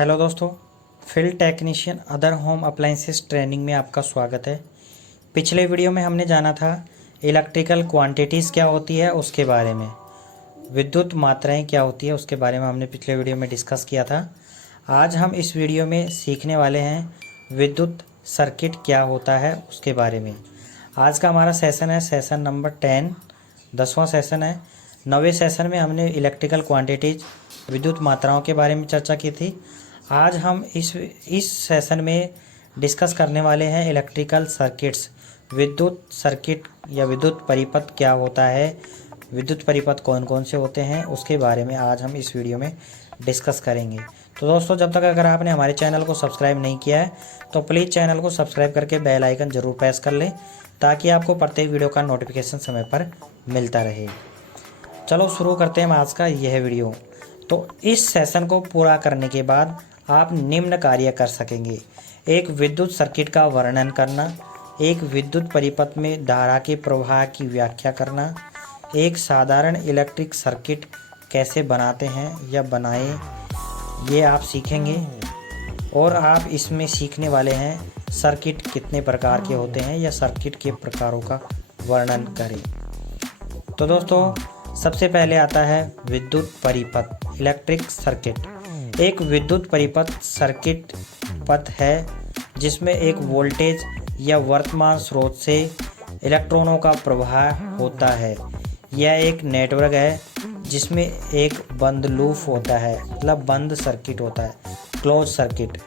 Hello दोस्तों, field technician other home appliances training में आपका स्वागत है। पिछले वीडियो में हमने जाना था इलेक्ट्रिकल क्वांटिटीज़ क्या होती है उसके बारे में, विद्युत मात्राएं क्या होती है उसके बारे में हमने पिछले वीडियो में डिस्कस किया था। आज हम इस वीडियो में सीखने वाले हैं विद्युत सर्किट क्या होता है उसके बारे में। आज का हमारा सेशन है सेशन नंबर 10, 10वां सेशन है। 9वें सेशन में हमने इलेक्ट्रिकल क्वांटिटीज़ विद्युत मात्राओं के बारे में चर्चा की थी। आज हम इस सेशन में डिस्कस करने वाले हैं इलेक्ट्रिकल सर्किट्स, विद्युत सर्किट या विद्युत परिपथ क्या होता है, विद्युत परिपथ कौन कौन से होते हैं उसके बारे में आज हम इस वीडियो में डिस्कस करेंगे। तो दोस्तों, जब तक अगर आपने हमारे चैनल को सब्सक्राइब नहीं किया है तो प्लीज़ चैनल को सब्सक्राइब करके बेल आइकन ज़रूर प्रेस कर लें ताकि आपको प्रत्येक वीडियो का नोटिफिकेशन समय पर मिलता रहे। चलो शुरू करते हैं आज का यह वीडियो। तो इस सेशन को पूरा करने के बाद आप निम्न कार्य कर सकेंगे: एक विद्युत सर्किट का वर्णन करना, एक विद्युत परिपथ में धारा के प्रवाह की व्याख्या करना, एक साधारण इलेक्ट्रिक सर्किट कैसे बनाते हैं या बनाएं ये आप सीखेंगे। और आप इसमें सीखने वाले हैं सर्किट कितने प्रकार के होते हैं या सर्किट के प्रकारों का वर्णन करें। तो दोस्तों, सबसे पहले आता है विद्युत परिपथ, इलेक्ट्रिक सर्किट। एक विद्युत परिपथ सर्किट पथ है जिसमें एक वोल्टेज या वर्तमान स्रोत से इलेक्ट्रॉनों का प्रवाह होता है। यह एक नेटवर्क है जिसमें एक बंद लूप होता है, मतलब बंद सर्किट होता है, क्लोज सर्किट,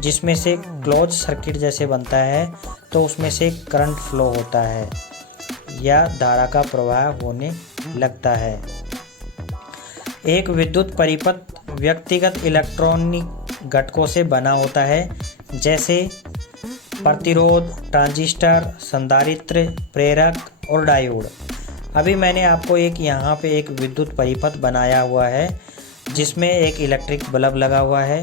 जिसमें से क्लोज सर्किट जैसे बनता है तो उसमें से करंट फ्लो होता है या धारा का प्रवाह होने लगता है। एक विद्युत परिपथ व्यक्तिगत इलेक्ट्रॉनिक घटकों से बना होता है, जैसे प्रतिरोध, ट्रांजिस्टर, संधारित्र, प्रेरक और डायोड। अभी मैंने आपको यहाँ पे एक विद्युत परिपथ बनाया हुआ है जिसमें एक इलेक्ट्रिक बल्ब लगा हुआ है,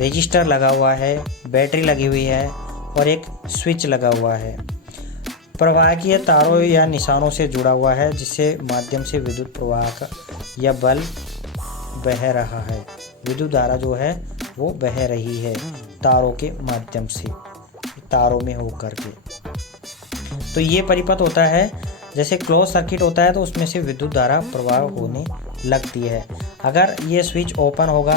रजिस्टर लगा हुआ है, बैटरी लगी हुई है और एक स्विच लगा हुआ है। प्रवाहकीय तारों या निशानों से जुड़ा हुआ है जिससे माध्यम से विद्युत प्रवाह का या बल बह रहा है, विद्युत धारा जो है वो बह रही है तारों के माध्यम से, तारों में होकर के। तो ये परिपथ होता है। जैसे क्लोज सर्किट होता है तो उसमें से विद्युत धारा प्रवाह होने लगती है। अगर ये स्विच ओपन होगा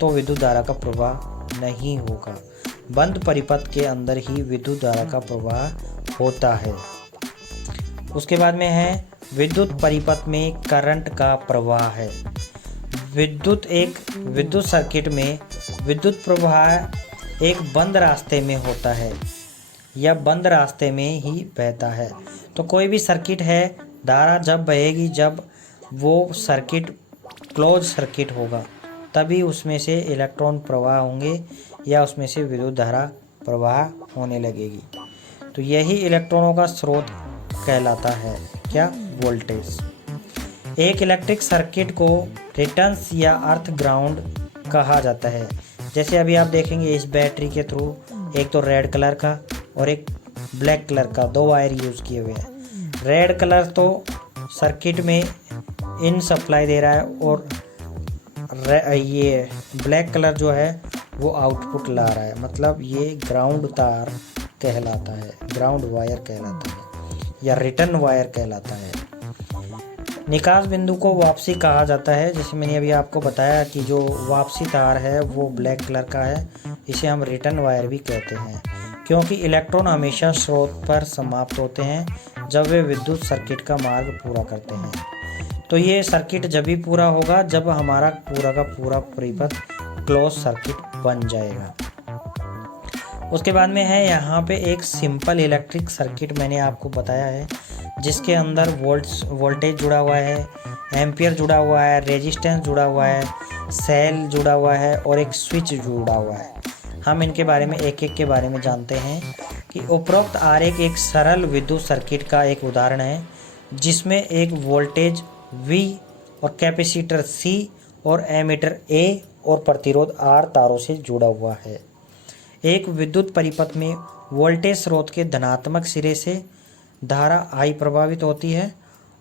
तो विद्युत धारा का प्रवाह नहीं होगा। बंद परिपथ के अंदर ही विद्युत धारा का प्रवाह होता है। उसके बाद में है विद्युत परिपथ में करंट का प्रवाह है। विद्युत सर्किट में विद्युत प्रवाह एक बंद रास्ते में होता है या बंद रास्ते में ही बहता है। तो कोई भी सर्किट है, धारा जब बहेगी जब वो सर्किट क्लोज सर्किट होगा, तभी उसमें से इलेक्ट्रॉन प्रवाह होंगे या उसमें से विद्युत धारा प्रवाह होने लगेगी। तो यही इलेक्ट्रॉनों का स्रोत कहलाता है, क्या? वोल्टेज। एक इलेक्ट्रिक सर्किट को रिटर्न्स या अर्थ ग्राउंड कहा जाता है। जैसे अभी आप देखेंगे इस बैटरी के थ्रू एक तो रेड कलर का और एक ब्लैक कलर का, दो वायर यूज़ किए हुए हैं। रेड कलर तो सर्किट में इन सप्लाई दे रहा है और ये ब्लैक कलर जो है वो आउटपुट ला रहा है, मतलब ये ग्राउंड तार कहलाता है, ग्राउंड वायर कहलाता है या रिटर्न वायर कहलाता है। निकास बिंदु को वापसी कहा जाता है। जैसे मैंने अभी आपको बताया कि जो वापसी तार है वो ब्लैक कलर का है, इसे हम रिटर्न वायर भी कहते हैं, क्योंकि इलेक्ट्रॉन हमेशा स्रोत पर समाप्त होते हैं जब वे विद्युत सर्किट का मार्ग पूरा करते हैं। तो ये सर्किट जब भी पूरा होगा जब हमारा पूरा का पूरा परिपथ क्लोज सर्किट बन जाएगा। उसके बाद में है यहाँ पे एक सिंपल इलेक्ट्रिक सर्किट मैंने आपको बताया है, जिसके अंदर वोल्टेज जुड़ा हुआ है, एम्पियर जुड़ा हुआ है, रेजिस्टेंस जुड़ा हुआ है, सेल जुड़ा हुआ है और एक स्विच जुड़ा हुआ है। हम इनके बारे में एक एक के बारे में जानते हैं कि उपरोक्त आरेख एक सरल विद्युत सर्किट का एक उदाहरण है जिसमें एक वोल्टेज V और कैपेसिटर C और एमीटर A और प्रतिरोध R तारों से जुड़ा हुआ है। एक विद्युत परिपथ में वोल्टेज स्रोत के धनात्मक सिरे से धारा I प्रभावित होती है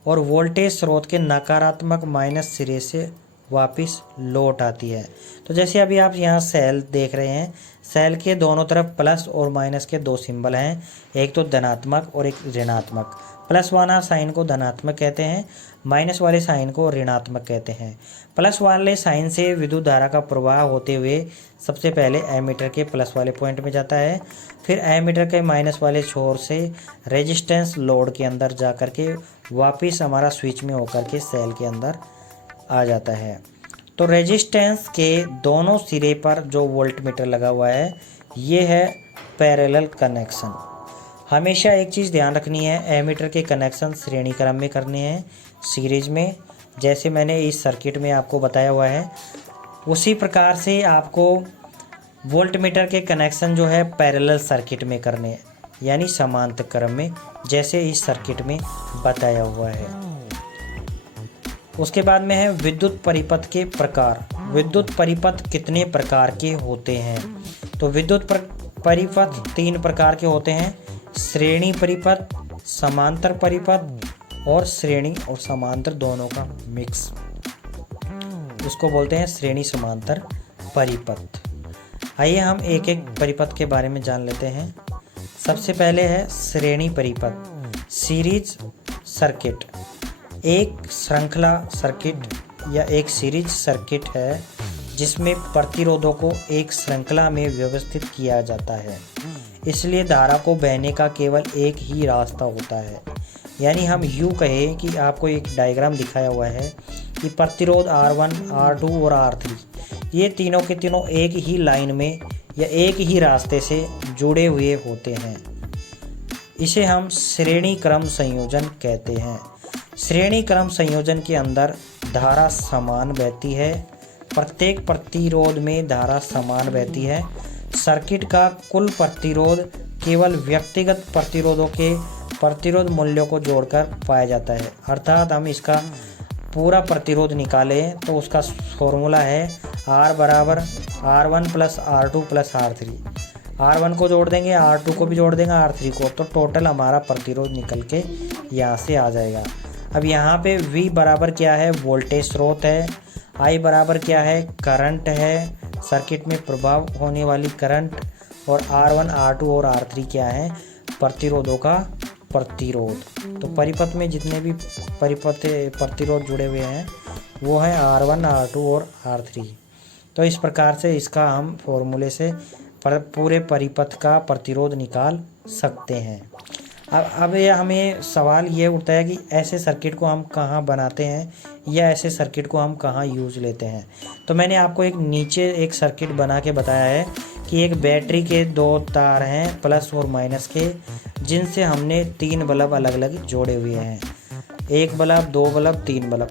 और वोल्टेज स्रोत के नकारात्मक माइनस सिरे से वापस लौट आती है। तो जैसे अभी आप यहाँ सेल देख रहे हैं, सेल के दोनों तरफ प्लस और माइनस के दो सिंबल हैं, एक तो धनात्मक और एक ऋणात्मक। प्लस वाला साइन को धनात्मक कहते हैं, माइनस वाले साइन को ऋणात्मक कहते हैं। प्लस वाले साइन से विद्युत धारा का प्रवाह होते हुए सबसे पहले एमीटर के प्लस वाले पॉइंट में जाता है, फिर एमीटर के माइनस वाले छोर से रेजिस्टेंस लोड के अंदर जा कर के वापस हमारा स्विच में होकर के सेल के अंदर आ जाता है। तो रेजिस्टेंस के दोनों सिरे पर जो वोल्टमीटर लगा हुआ है, ये है पैरेलल कनेक्शन। हमेशा एक चीज़ ध्यान रखनी है, एमीटर के कनेक्शन श्रेणी क्रम में करने हैं, सीरीज में, जैसे मैंने इस सर्किट में आपको बताया हुआ है। उसी प्रकार से आपको वोल्टमीटर के कनेक्शन जो है पैरेलल सर्किट में करने हैं, यानी समांतर क्रम में, जैसे इस सर्किट में बताया हुआ है। उसके बाद में है विद्युत परिपथ के प्रकार। विद्युत परिपथ कितने प्रकार के होते हैं? तो विद्युत परिपथ 3 प्रकार के होते हैं, श्रेणी परिपथ, समांतर परिपथ और श्रेणी और समांतर दोनों का मिक्स, उसको बोलते हैं श्रेणी समांतर परिपथ। आइए हम एक एक परिपथ के बारे में जान लेते हैं। सबसे पहले है श्रेणी परिपथ, सीरीज सर्किट। एक श्रृंखला सर्किट या एक सीरीज सर्किट है जिसमें प्रतिरोधों को एक श्रृंखला में व्यवस्थित किया जाता है, इसलिए धारा को बहने का केवल एक ही रास्ता होता है। यानी हम यूँ कहें कि आपको एक डायग्राम दिखाया हुआ है कि प्रतिरोध R1, R2 और R3 ये तीनों के तीनों एक ही लाइन में या एक ही रास्ते से जुड़े हुए होते हैं। इसे हम श्रेणी क्रम संयोजन कहते हैं। श्रेणी क्रम संयोजन के अंदर धारा समान बहती है, प्रत्येक प्रतिरोध में धारा समान बहती है। सर्किट का कुल प्रतिरोध केवल व्यक्तिगत प्रतिरोधों के प्रतिरोध मूल्यों को जोड़कर पाया जाता है। अर्थात हम इसका पूरा प्रतिरोध निकालें तो उसका फॉर्मूला है R बराबर R1 plus R2 plus R3। R1 को जोड़ देंगे, R2 को भी जोड़ देंगे, R3 को, तो टोटल हमारा प्रतिरोध निकल के यहाँ से आ जाएगा। अब यहाँ पे V बराबर क्या है? वोल्टेज स्रोत है। I बराबर क्या है? करंट है, सर्किट में प्रभाव होने वाली करंट। और R1, R2 और R3 क्या है? प्रतिरोधों का प्रतिरोध। तो परिपथ में जितने भी प्रतिरोध जुड़े हुए हैं वो है R1, R2 और R3। तो इस प्रकार से इसका हम फॉर्मूले से पूरे परिपथ का प्रतिरोध निकाल सकते हैं। अब ये हमें सवाल ये उठता है कि ऐसे सर्किट को हम कहाँ बनाते हैं या ऐसे सर्किट को हम कहाँ यूज लेते हैं। तो मैंने आपको एक नीचे एक सर्किट बना के बताया है कि एक बैटरी के 2 तार हैं प्लस और माइनस के, जिनसे हमने 3 बल्ब अलग अलग जोड़े हुए हैं। 1 bulb, 2 bulb, 3 bulb,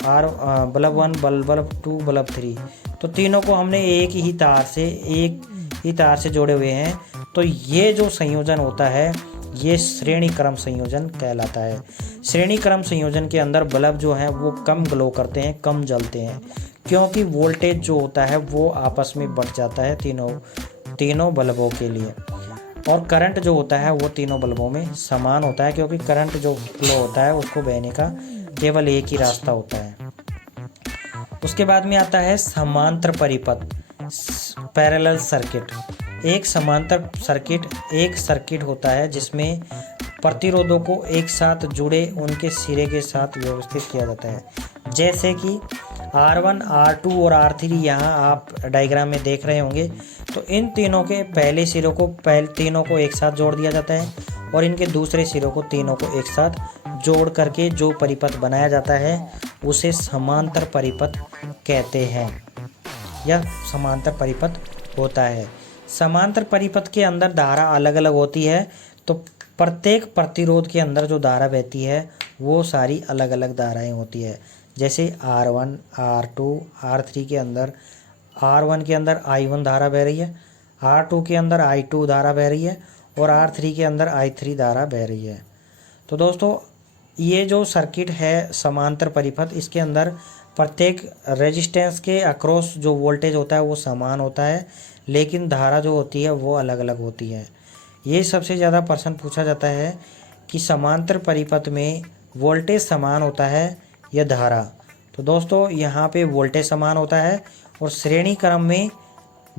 bulb 1, bulb 2, bulb 3। तो तीनों को हमने एक ही तार से जोड़े हुए हैं। तो ये जो संयोजन होता है ये श्रेणी क्रम संयोजन कहलाता है। श्रेणी क्रम संयोजन के अंदर बल्ब जो हैं वो कम ग्लो करते हैं, कम जलते हैं, क्योंकि वोल्टेज जो होता है वो आपस में बढ़ जाता है तीनों बल्बों के लिए। और करंट जो होता है वो तीनों बल्बों में समान होता है, क्योंकि करंट जो फ्लो होता है उसको बहने का केवल एक ही रास्ता होता है। उसके बाद में आता है समांतर परिपथ, पैरेलल सर्किट। एक समांतर सर्किट एक सर्किट होता है जिसमें प्रतिरोधों को एक साथ जुड़े उनके सिरे के साथ व्यवस्थित किया जाता है। जैसे कि R1, R2 और R3 यहाँ आप डायग्राम में देख रहे होंगे। तो इन तीनों के पहले सिरों को तीनों को एक साथ जोड़ दिया जाता है और इनके दूसरे सिरों को तीनों को एक साथ जोड़ करके जो परिपथ बनाया जाता है उसे समांतर परिपथ कहते हैं या समांतर परिपथ होता है। समांतर परिपथ के अंदर धारा अलग अलग होती है, तो प्रत्येक प्रतिरोध के अंदर जो धारा बहती है वो सारी अलग अलग धाराएं होती है। जैसे R1, R2, R3 के अंदर R1 के अंदर I1 धारा बह रही है, R2 के अंदर I2 धारा बह रही है और R3 के अंदर I3 धारा बह रही है। तो दोस्तों ये जो सर्किट है समांतर परिपथ, इसके अंदर प्रत्येक रेजिस्टेंस के अक्रॉस जो वोल्टेज होता है वो समान होता है, लेकिन धारा जो होती है वो अलग अलग होती है। ये सबसे ज़्यादा प्रश्न पूछा जाता है कि समांतर परिपथ में वोल्टेज समान होता है या धारा। तो दोस्तों यहाँ पे वोल्टेज समान होता है और श्रेणी क्रम में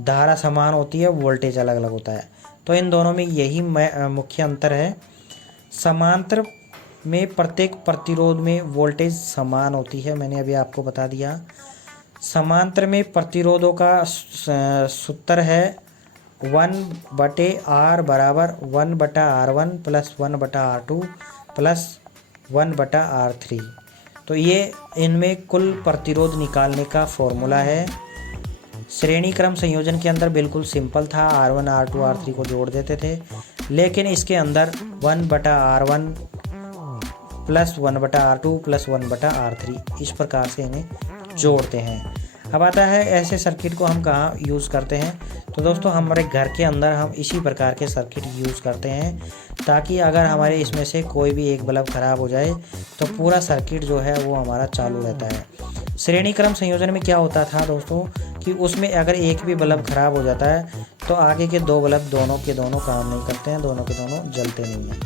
धारा समान होती है, वोल्टेज अलग अलग होता है। तो इन दोनों में यही मुख्य अंतर है। समांतर में प्रत्येक प्रतिरोध में वोल्टेज समान होती है, मैंने अभी आपको बता दिया। समांतर में प्रतिरोधों का सूत्र है 1/R बराबर 1/R1 plus 1/R2 plus 1/R3। तो ये इनमें कुल प्रतिरोध निकालने का फॉर्मूला है। श्रेणी क्रम संयोजन के अंदर बिल्कुल सिंपल था, R1 R2 R3 को जोड़ देते थे, लेकिन इसके अंदर 1/R1 plus 1/R2 plus 1/R3 इस प्रकार से इन्हें जोड़ते हैं। अब आता है ऐसे सर्किट को हम कहाँ यूज़ करते हैं। तो दोस्तों हमारे घर के अंदर हम इसी प्रकार के सर्किट यूज़ करते हैं, ताकि अगर हमारे इसमें से कोई भी एक बल्ब ख़राब हो जाए तो पूरा सर्किट जो है वो हमारा चालू रहता है। श्रेणी क्रम संयोजन में क्या होता था दोस्तों कि उसमें अगर एक भी बल्ब ख़राब हो जाता है तो आगे के दो बल्ब दोनों के दोनों काम नहीं करते हैं, दोनों के दोनों जलते नहीं हैं।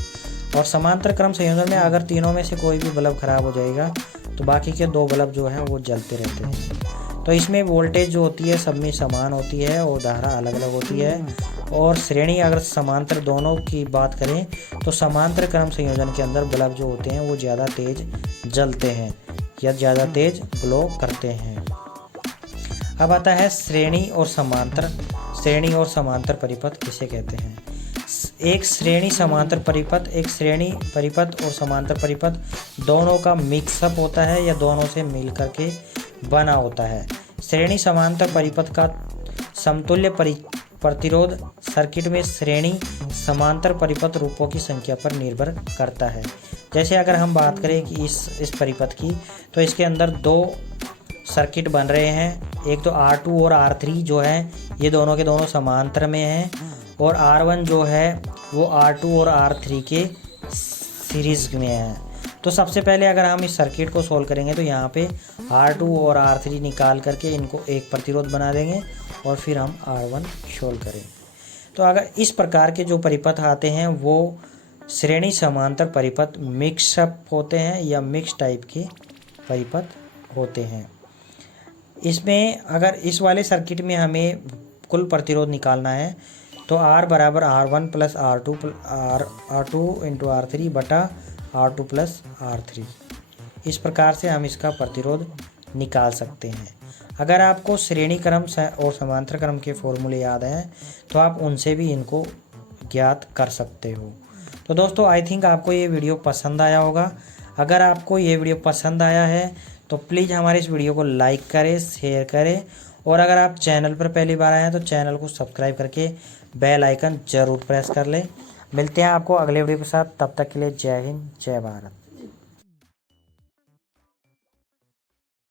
और समांतर क्रम संयोजन में अगर तीनों में से कोई भी बल्ब ख़राब हो जाएगा तो बाकी के दो बल्ब जो हैं वो जलते रहते हैं। तो इसमें वोल्टेज जो होती है सब में समान होती है और धारा अलग अलग होती है। और श्रेणी अगर समांतर दोनों की बात करें तो समांतर क्रम संयोजन के अंदर बल्ब जो होते हैं वो ज़्यादा तेज जलते हैं या ज़्यादा तेज ग्लो करते हैं। अब आता है श्रेणी और समांतर। श्रेणी और समांतर परिपथ किसे कहते हैं। एक श्रेणी समांतर परिपथ, एक श्रेणी परिपथ और समांतर परिपथ दोनों का मिक्सअप होता है या दोनों से मिल करके बना होता है। श्रेणी समांतर परिपथ का समतुल्य प्रतिरोध सर्किट में श्रेणी समांतर परिपथ रूपों की संख्या पर निर्भर करता है। जैसे अगर हम बात करें कि इस परिपथ की, तो इसके अंदर दो सर्किट बन रहे हैं। एक तो R2 और R3 जो है ये दोनों के दोनों समांतर में हैं, और R1 जो है वो R2 और R3 के सीरीज़ में है। तो सबसे पहले अगर हम इस सर्किट को सोल्व करेंगे तो यहाँ पे R2 और R3 निकाल करके इनको एक प्रतिरोध बना देंगे और फिर हम R1 सोल्व करेंगे। तो अगर इस प्रकार के जो परिपथ आते हैं वो श्रेणी समांतर परिपथ मिक्सअप होते हैं या मिक्स टाइप के परिपथ होते हैं। इसमें अगर इस वाले सर्किट में हमें कुल प्रतिरोध निकालना है तो R बराबर R1 plus R2 into R3 बटा R2 प्लस R3, इस प्रकार से हम इसका प्रतिरोध निकाल सकते हैं। अगर आपको श्रेणी क्रम और समांतर क्रम के फॉर्मूले याद हैं तो आप उनसे भी इनको ज्ञात कर सकते हो। तो दोस्तों आई थिंक आपको ये वीडियो पसंद आया होगा। अगर आपको ये वीडियो पसंद आया है तो प्लीज़ हमारे इस वीडियो को लाइक करें, शेयर करें, और अगर आप चैनल पर पहली बार आए हैं तो चैनल को सब्सक्राइब करके बेल आइकन ज़रूर प्रेस कर लें। मिलते हैं आपको अगले वीडियो के साथ, तब तक के लिए जय हिंद जय भारत।